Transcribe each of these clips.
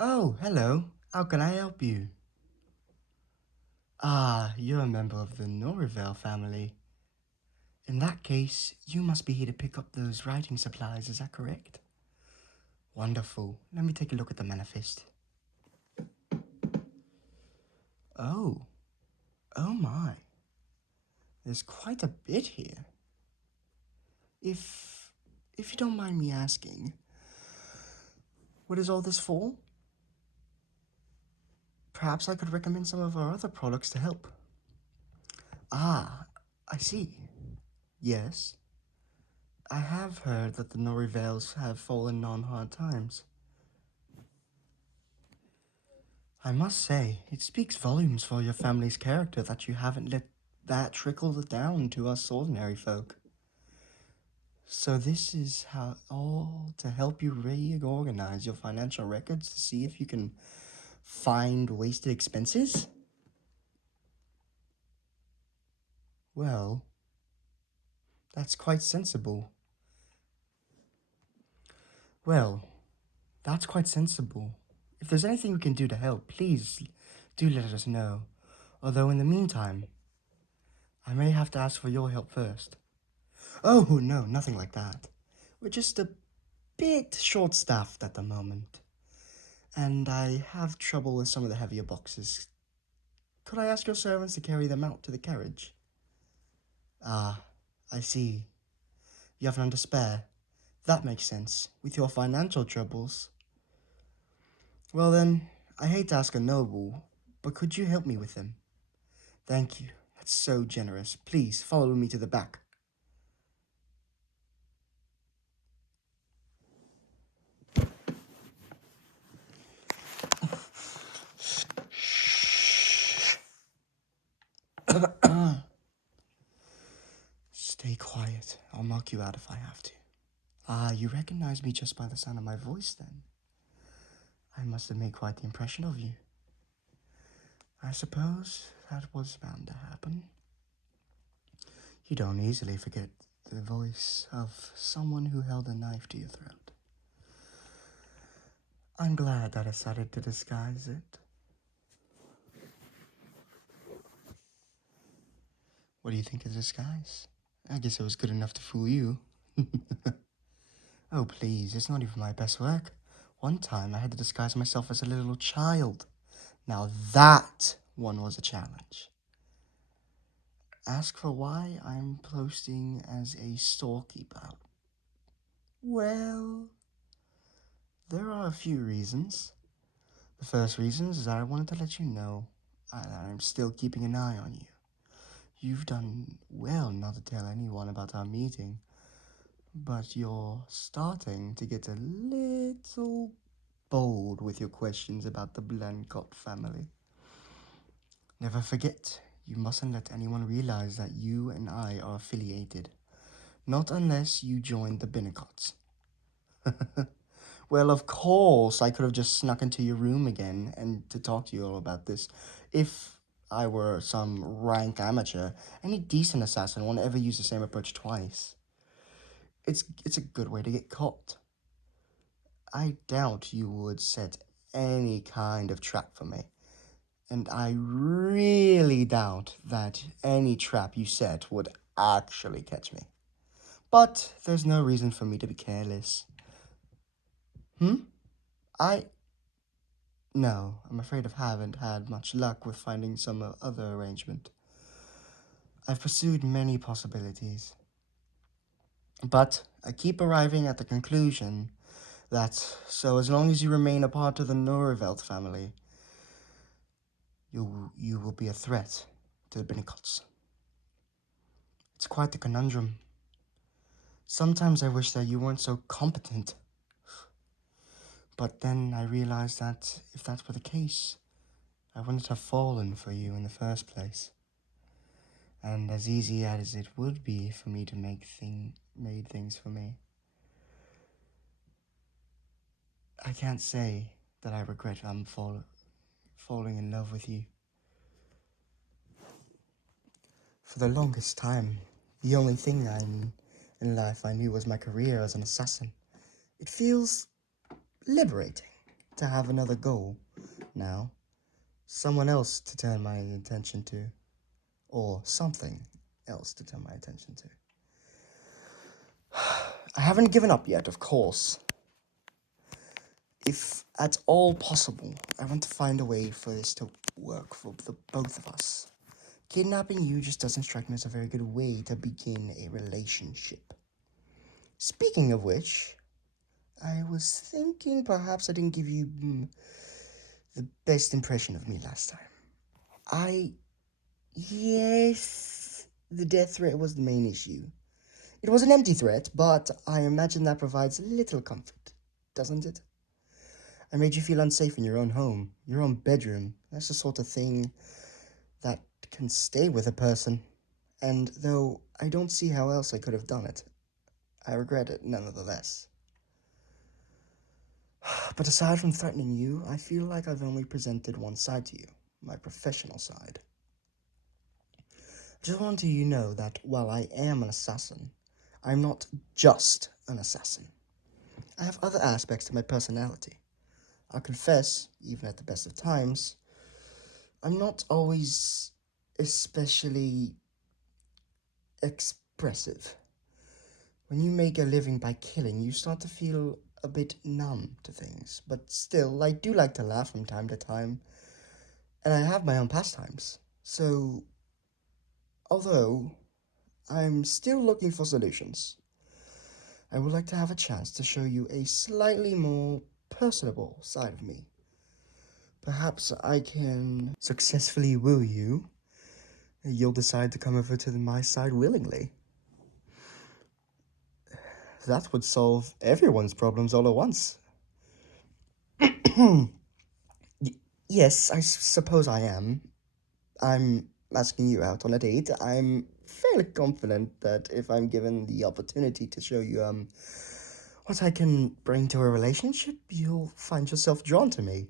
Oh, hello. How can I help you? Ah, you're a member of the Norivale family. In that case, you must be here to pick up those writing supplies, is that correct? Wonderful. Let me take a look at the manifest. Oh, oh my. There's quite a bit here. If you don't mind me asking, what is all this for? Perhaps I could recommend some of our other products to help. Ah, I see. Yes. I have heard that the Norivales have fallen on hard times. I must say, it speaks volumes for your family's character that you haven't let that trickle down to us ordinary folk. So this is how all to help you reorganize your financial records to see if you can find wasted expenses? Well, that's quite sensible. Well, that's quite sensible. If there's anything we can do to help, please do let us know. Although in the meantime, I may have to ask for your help first. Oh, no, nothing like that. We're just a bit short-staffed at the moment, and I have trouble with some of the heavier boxes. Could I ask your servants to carry them out to the carriage? Ah, I see. You have none to spare. That makes sense, with your financial troubles. Well then, I hate to ask a noble, but could you help me with them? Thank you. That's so generous. Please, follow me to the back. Stay quiet. I'll knock you out if I have to. Ah, you recognize me just by the sound of my voice, then? I must have made quite the impression of you. I suppose that was bound to happen. You don't easily forget the voice of someone who held a knife to your throat. I'm glad I decided to disguise it. What do you think of the disguise? I guess it was good enough to fool you. Oh, please, it's not even my best work. One time I had to disguise myself as a little child. Now that one was a challenge. Ask for why I'm posting as a storekeeper. Well, there are a few reasons. The first reason is that I wanted to let you know that I'm still keeping an eye on you. You've done well not to tell anyone about our meeting, but you're starting to get a little bold with your questions about the Blancott family. Never forget, you mustn't let anyone realize that you and I are affiliated. Not unless you join the Binnecotts. Well, of course, I could have just snuck into your room again and to talk to you all about this. If I were some rank amateur, any decent assassin won't ever use the same approach twice. It's a good way to get caught. I doubt you would set any kind of trap for me. And I really doubt that any trap you set would actually catch me. But there's no reason for me to be careless. I... No, I'm afraid I haven't had much luck with finding some other arrangement. I've pursued many possibilities. But I keep arriving at the conclusion that, so as long as you remain a part of the Norivelt family, you will be a threat to the Binnecotts. It's quite the conundrum. Sometimes I wish that you weren't so competent. But then I realized that if that were the case, I wouldn't have fallen for you in the first place. And as easy as it would be for me to make things for me, I can't say that I regret I'm falling in love with you. For the longest time, the only thing in life I knew was my career as an assassin. It feels liberating. to have another goal now. Someone else to turn my attention to. Or something else to turn my attention to. I haven't given up yet, of course. If at all possible, I want to find a way for this to work for the both of us. Kidnapping you just doesn't strike me as a very good way to begin a relationship. Speaking of which, I was thinking perhaps I didn't give you the best impression of me last time. Yes, the death threat was the main issue. It was an empty threat, but I imagine that provides little comfort, doesn't it? I made you feel unsafe in your own home, your own bedroom. That's the sort of thing that can stay with a person. And though I don't see how else I could have done it, I regret it nonetheless. But aside from threatening you, I feel like I've only presented one side to you, my professional side. I just want you to know that while I am an assassin, I'm not just an assassin. I have other aspects to my personality. I'll confess, even at the best of times, I'm not always especially expressive. When you make a living by killing, you start to feel a bit numb to things. But still, I do like to laugh from time to time, and I have my own pastimes. So, although I'm still looking for solutions, I would like to have a chance to show you a slightly more personable side of me. Perhaps I can successfully woo you, and you'll decide to come over to my side willingly. That would solve everyone's problems all at once. Yes, I suppose I am. I'm asking you out on a date. I'm fairly confident that if I'm given the opportunity to show you what I can bring to a relationship, you'll find yourself drawn to me,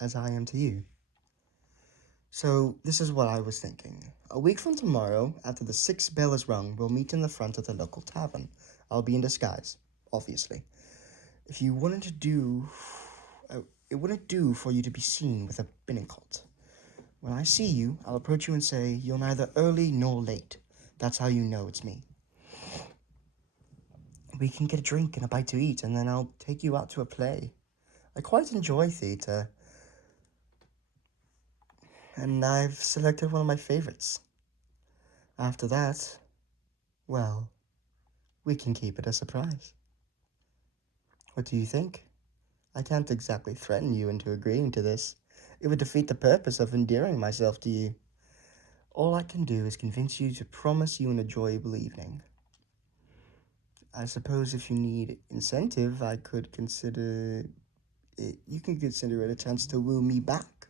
as I am to you. So, this is what I was thinking. A week from tomorrow, after the 6th bell is rung, we'll meet in the front of the local tavern. I'll be in disguise, obviously. If you wanted to do... it wouldn't do for you to be seen with a binnacle. When I see you, I'll approach you and say, you're neither early nor late. That's how you know it's me. We can get a drink and a bite to eat, and then I'll take you out to a play. I quite enjoy theatre, and I've selected one of my favorites. After that, well, we can keep it a surprise. What do you think? I can't exactly threaten you into agreeing to this. It would defeat the purpose of endearing myself to you. All I can do is convince you to promise you an enjoyable evening. I suppose if you need incentive, I could consider it. You can consider it a chance to woo me back.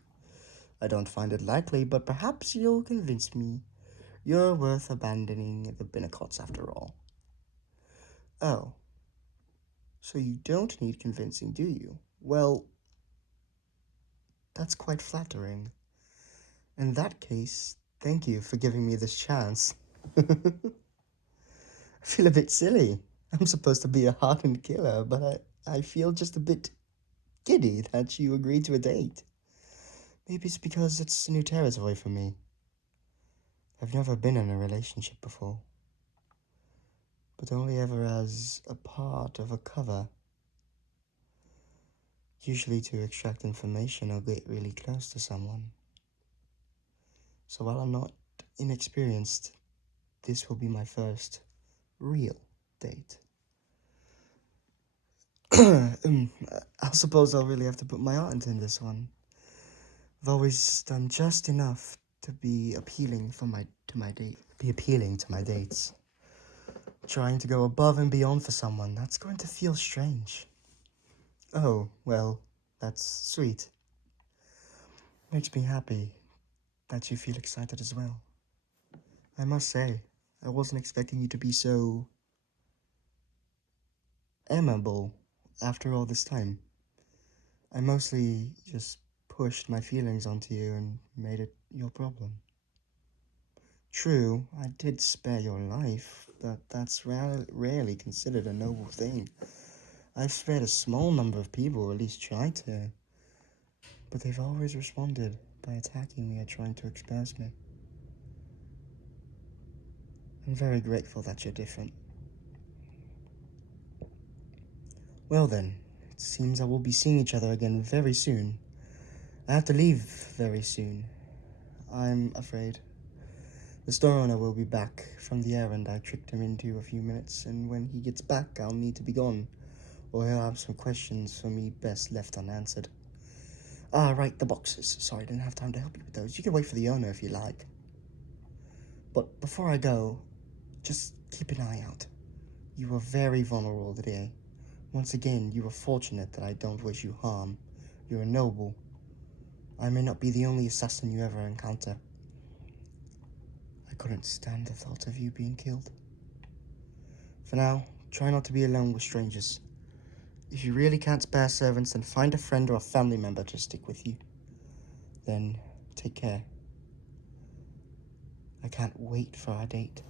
I don't find it likely, but perhaps you'll convince me you're worth abandoning the Binnacots after all. Oh, so you don't need convincing, do you? Well, that's quite flattering. In that case, thank you for giving me this chance. I feel a bit silly. I'm supposed to be a hardened killer, but I feel just a bit giddy that you agreed to a date. Maybe it's because it's new territory for me. I've never been in a relationship before, but only ever as a part of a cover. Usually to extract information or get really close to someone. So while I'm not inexperienced, this will be my first real date. I suppose I'll really have to put my heart into this one. I've always done just enough to be appealing to my dates. Trying to go above and beyond for someone, that's going to feel strange. Oh, well, that's sweet. Makes me happy that you feel excited as well. I must say, I wasn't expecting you to be so amiable after all this time. I mostly just pushed my feelings onto you and made it your problem. True, I did spare your life, but that's rarely considered a noble thing. I've spared a small number of people, or at least tried to. but they've always responded by attacking me or trying to expose me. I'm very grateful that you're different. Well then, it seems I will be seeing each other again very soon. I have to leave very soon. I'm afraid. The store owner will be back from the errand I tricked him into a few minutes, and when he gets back, I'll need to be gone, or he'll have some questions for me best left unanswered. Ah, right, the boxes. Sorry, I didn't have time to help you with those. You can wait for the owner if you like. But before I go, just keep an eye out. You were very vulnerable today. Once again, you were fortunate that I don't wish you harm. You're noble. I may not be the only assassin you ever encounter. I couldn't stand the thought of you being killed. For now, try not to be alone with strangers. If you really can't spare servants, then find a friend or a family member to stick with you. Then, take care. I can't wait for our date.